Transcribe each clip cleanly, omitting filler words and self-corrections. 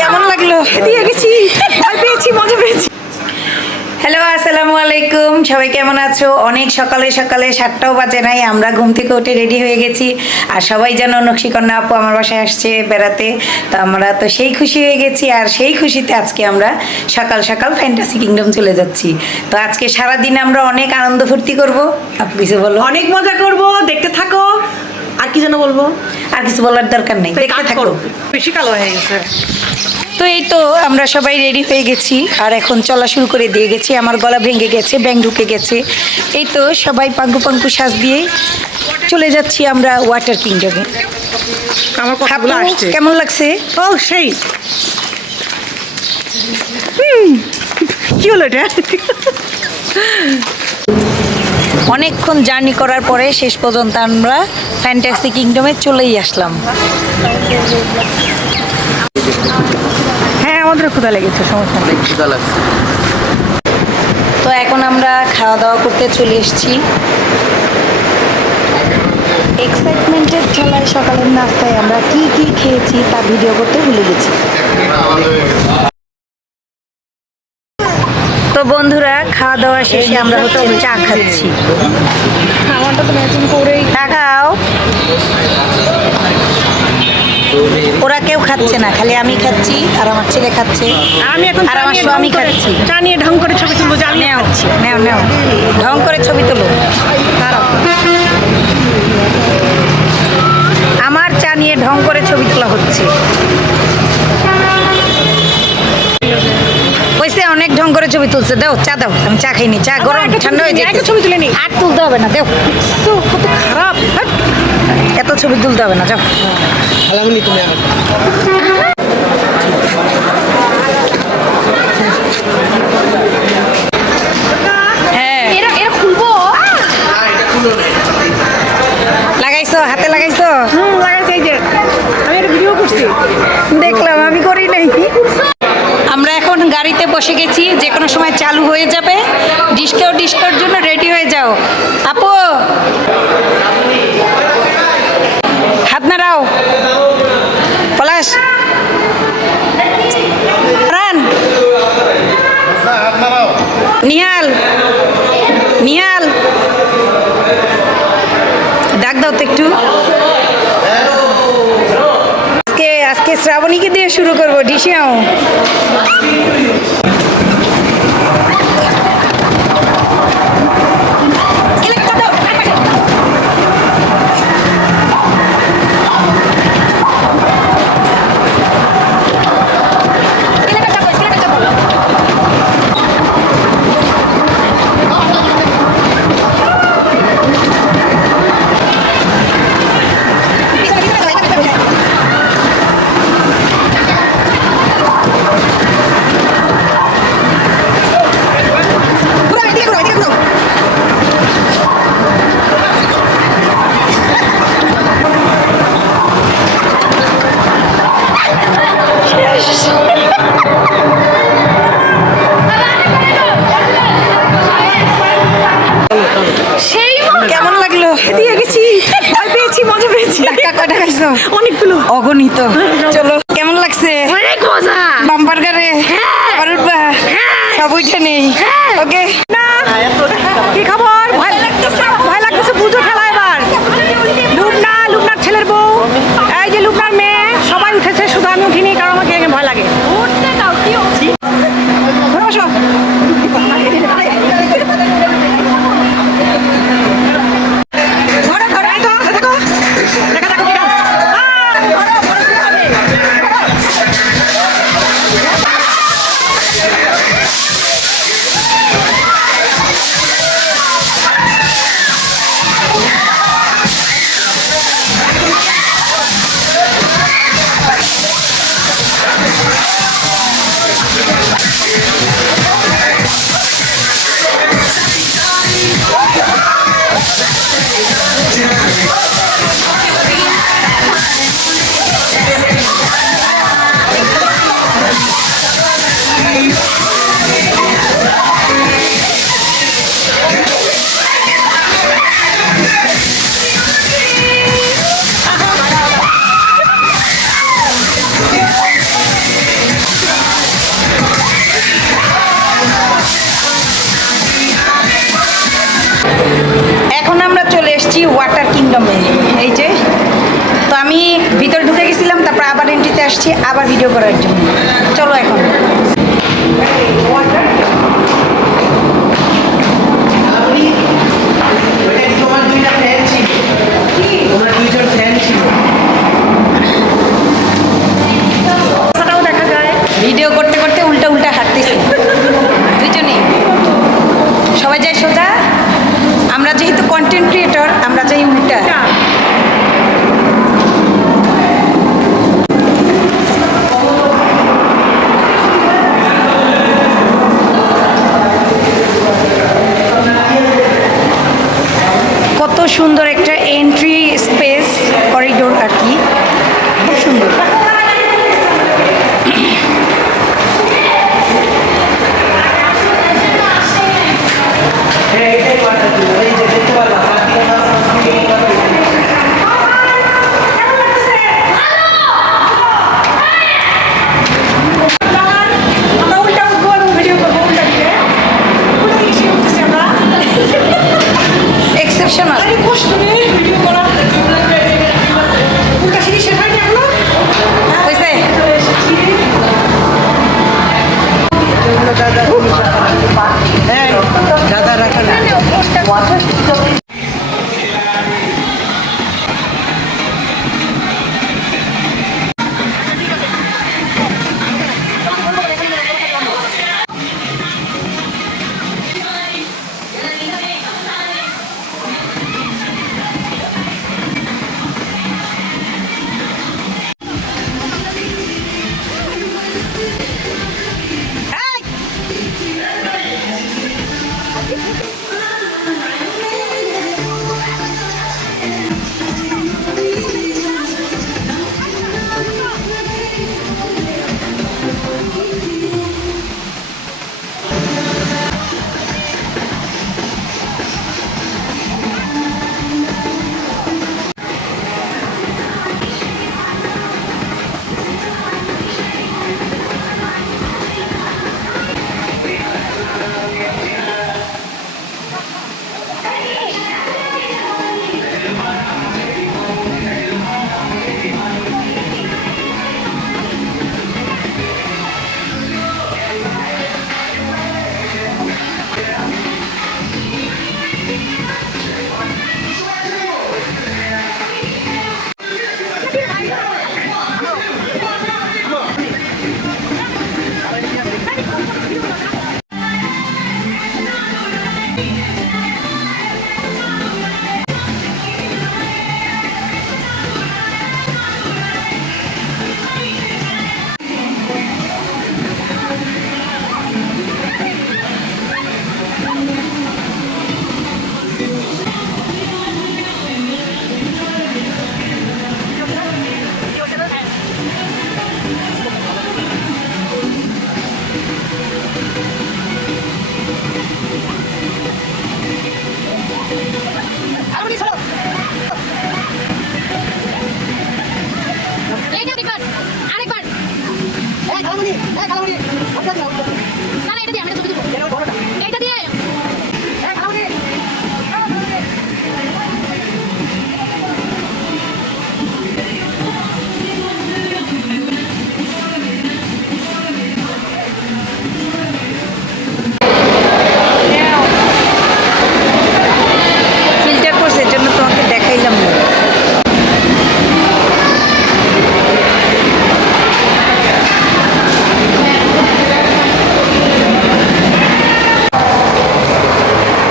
কেমন লাগলো? দিয়ে গেছি, ভয় পেয়েছি, মজা পেয়েছি। হ্যালো, আসসালামু আলাইকুম। সবাই কেমন আছো? অনেক সকালে সকালে 7টাও বাজে নাই, আমরা ঘুম থেকে উঠে রেডি হয়ে গেছি। আর সবাই যেন নকশিকন্যা আপু আমার বাসায় আসছে বেড়াতে, তো আমরা তো সেই খুশি হয়ে গেছি। আর সেই খুশিতে আজকে আমরা সকাল সকাল ফ্যান্টাসি কিংডম চলে যাচ্ছি। তো আজকে সারাদিন আমরা অনেক আনন্দ ফুর্তি করবো। আপু কিছু বলো? অনেক মজা করব, দেখতে থাকো। আর কি যেন বলবো? আর কিছু বলার দরকার নেই, দেখতে থাকো। বেশি কালো হয়ে গেছে। তো এই তো আমরা সবাই রেডি হয়ে গেছি আর এখন চলা শুরু করে দিয়ে গেছি। আমার গলা ভেঙে গেছে, ব্যাং ঢুকে গেছে। এই তো সবাই পাঙ্কু পাঙ্কু সাজ দিয়ে চলে যাচ্ছি আমরা ওয়াটার কিংডমে। আমার কথাগুলো আসছে। কেমন লাগছে? ও সেই কি হলো এটা? অনেকক্ষণ জার্নি করার পরে শেষ পর্যন্ত আমরা ফ্যান্টাসি কিংডমে চলেই আসলাম। হ্যাঁ, আমাদের ক্ষুধা লেগেছে, সমস্যা নেই। ক্ষুধা লাগছে। তো এখন আমরা খাওয়া দাওয়া করতে চলে এসেছি। এক্সাইটমেন্টের ঠেলায় সকালের নাস্তায় আমরা কি কি খেয়েছি তা ভিডিও করতে ভুলে গেছি। তো বন্ধুরা, খাওয়া দাওয়া শেষে আমরা হচ্ছে চা খাচ্ছি। আমারটা তো ম্যাচিং করেই খাও। ওরা কেউ খাচ্ছে না, খালি আমি খাচ্ছি আর আমার ছেলে খাচ্ছে। আমি এখন আর আমার স্বামী খাচ্ছি। চা নিয়ে ঢং করে ছবি তুলবো, যে আমি নেও নেও নেও, ঢং করে ছবি তোলো। আমার চা নিয়ে ঢং করে ছবি তোলা হচ্ছে। ওইসে অনেক ঢং করে ছবি তুলছে। দাও চা দাও, আমি চা খাইনি, চা গরম ঠান্ডা হয়ে যায়। একটা ছবি তুলে নি। আর তুলতে হবে না, দেও। কত খারাপ। এত ছবি তুলতে হবে না, যাও। খালামনি তুমি আমার হ্যাঁ, এরা খুলবো। লাগাইছো, হাতে লাগাইছো? লাগাইছে, এই যে আমি একটা ভিডিও করছি। দেখলাম, আমি করি নাই। আমরা এখন গাড়িতে বসে গেছি, যে কোনো সময় চালু হয়ে যাবে। ডিস্কোর জন্য রেডি হয়ে যাও। আপু হাত নাড়াও। পলাশ রান, নিহাল নিহাল ডাক দাও তো একটু। আজকে শ্রাবণীকে দিয়ে শুরু করবো। ডিসিয়াও কেমন লাগলো? দিয়ে গেছি, ভয় পেয়েছি, মজা পেয়েছি। টাকা কয়টা খাইছো? অনেকগুলো, অগণিত। চলো, কেমন লাগছে? অনেক মজা। বাম্পার গাড়ে আবার উঠবা? সব উঠে নেই। ওকে, না কি খবর? ভয় লাগতেছে, ভয় লাগতেছে। বুঝো খেলা এবার। লুবনার ছেলের বউ, এই যে লুবনার মেয়ে, সবাই উঠেছে, শুধু আমি উঠিনি, কারণ আমাকে ভয় লাগে। উঠতে দাও, কি হচ্ছে? বসো। কিংডমে। এই যে, তো আমি ভিতরে ঢুকে গেছিলাম, তারপর আবার এন্ট্রিতে আসছি আবার ভিডিও করার জন্য। চলো এখন। তোমার দুইটা ফ্যান ছিল, তোমার দুইজন ফ্যান ছিল। কথাটাও দেখা যায়। ভিডিও করতে করতে উল্টা উল্টা হাঁটতেছি দুজনেই। সবাই যায় সোজা, আমরা যেহেতু কন্টেন্ট ক্রিয়েটর আমরা যাই উল্টা। কত সুন্দর একটা এন্ট্রি স্পেস, করিডোর আর কি, খুব সুন্দর। হ্যাঁ, এটাই কথা ছিল। এই যে দেখতে পারলাম আমরা উল্টা উঠবো এবং ভিডিও করবো উল্টা দিকে। উল্টা দিকে সে উঠতেছে আমরা। এক্সেপশনাল। আরে কষ্ট নেই ভিডিও করা। উল্টা সিঁড়ি শেষ হয়নি এখনো? হয়েছে? চলে এসেছি। হ্যাঁ, দাদা রাখা না। ফিল্টার করছে, এর জন্য তোমাকে দেখাইলাম না।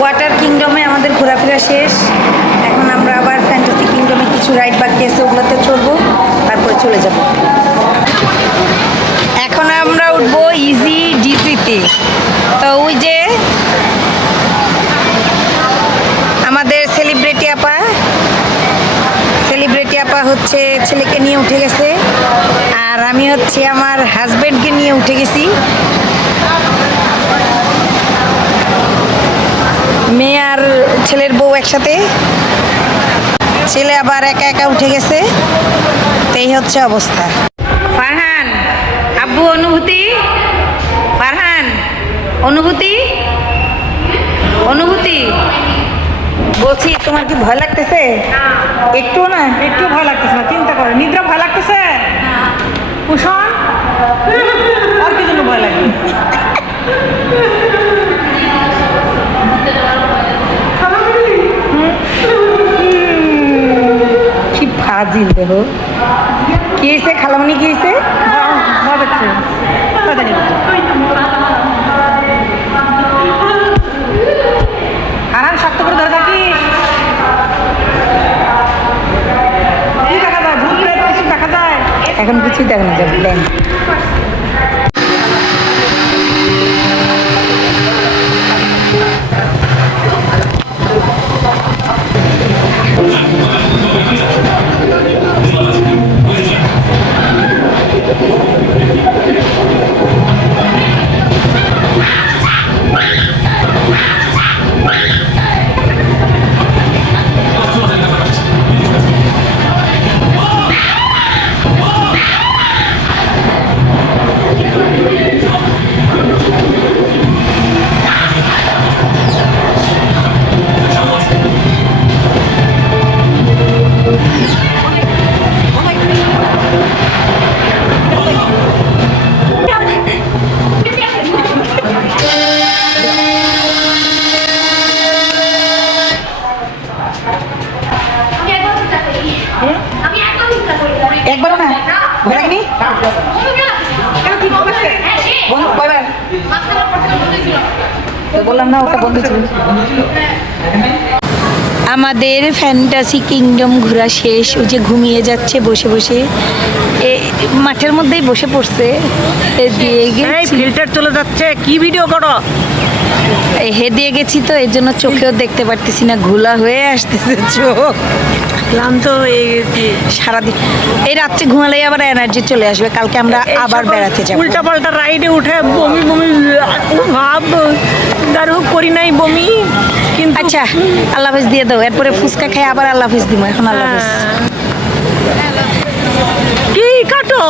ওয়াটার কিংডমে আমাদের ঘোরাফেরা শেষ। এখন আমরা আবার ফ্যান্টাসি কিংডমে কিছু রাইড বাকি আছে, ওগুলোতে চলবো, তারপরে চলে যাব। এখন আমরা উঠবো ইজি ডিজিতে। তো ওই যে আমাদের সেলিব্রিটি আপা হচ্ছে ছেলেকে নিয়ে উঠে গেছে, আর আমি হচ্ছে আমার হাজবেন্ডকে নিয়ে উঠে গেছি। মেয়ে আর ছেলের বউ একসাথে, ছেলে আবার একা একা উঠে গেছে। তো এই হচ্ছে অবস্থা। ফারহান, আব্বু অনুভূতি? ফারহান অনুভূতি? অনুভূতি? বলছি তোমার কি ভয় লাগতেছে? একটু না? একটু ভয় লাগতেছে না, চিন্তা করে নিদ্রা ভয় লাগতেছে। কুশন আর কি জন্য ভয় লাগবে? কি ফাজিল দেহ। কি হয়েছে খালামণি, কি হয়েছে? ভয় পাচ্ছে তাড়াতাড়ি। হারান শক্ত করে ধরে থাকিস। কি দেখা যায়? ভূত প্রেত কিছু দেখা যায়? এখন কিছুই দেখানো যাবে প্ল্যান। একবারও না? ভয় লাগেনি? বন্ধু কয়বার? তো বললাম না ওটা বন্ধু ছিল। আমাদের ফ্যান্টাসি কিংডম ঘোরা শেষ। ওই যে ঘুমিয়ে যাচ্ছে বসে বসে, মাঠের মধ্যেই বসে পড়ছে। দিয়ে গেছি, ফিল্টার চলে যাচ্ছে, কি ভিডিও করো? হে দিয়ে গেছি তো এর জন্য চোখেও দেখতে পারতেছি না, ঘোলা হয়ে আসতেছে চোখ। ক্লান্ত হয়ে গেছি সারাদিন এই রাত্রে ঘুমালেই আবার এনার্জি চলে আসবে। কালকে আমরা আবার বেড়াতে যাবো। উল্টা পাল্টা রাইডে উঠে বমি বমি ভাব দারু করি নাই বমি, কিন্তু আচ্ছা আল্লাহ হাফেজ দিয়ে দাও, এরপরে ফুচকা খাই আবার আল্লাহ হাফেজ দিব। এখন আল্লাহ হাফেজ। কি কাটো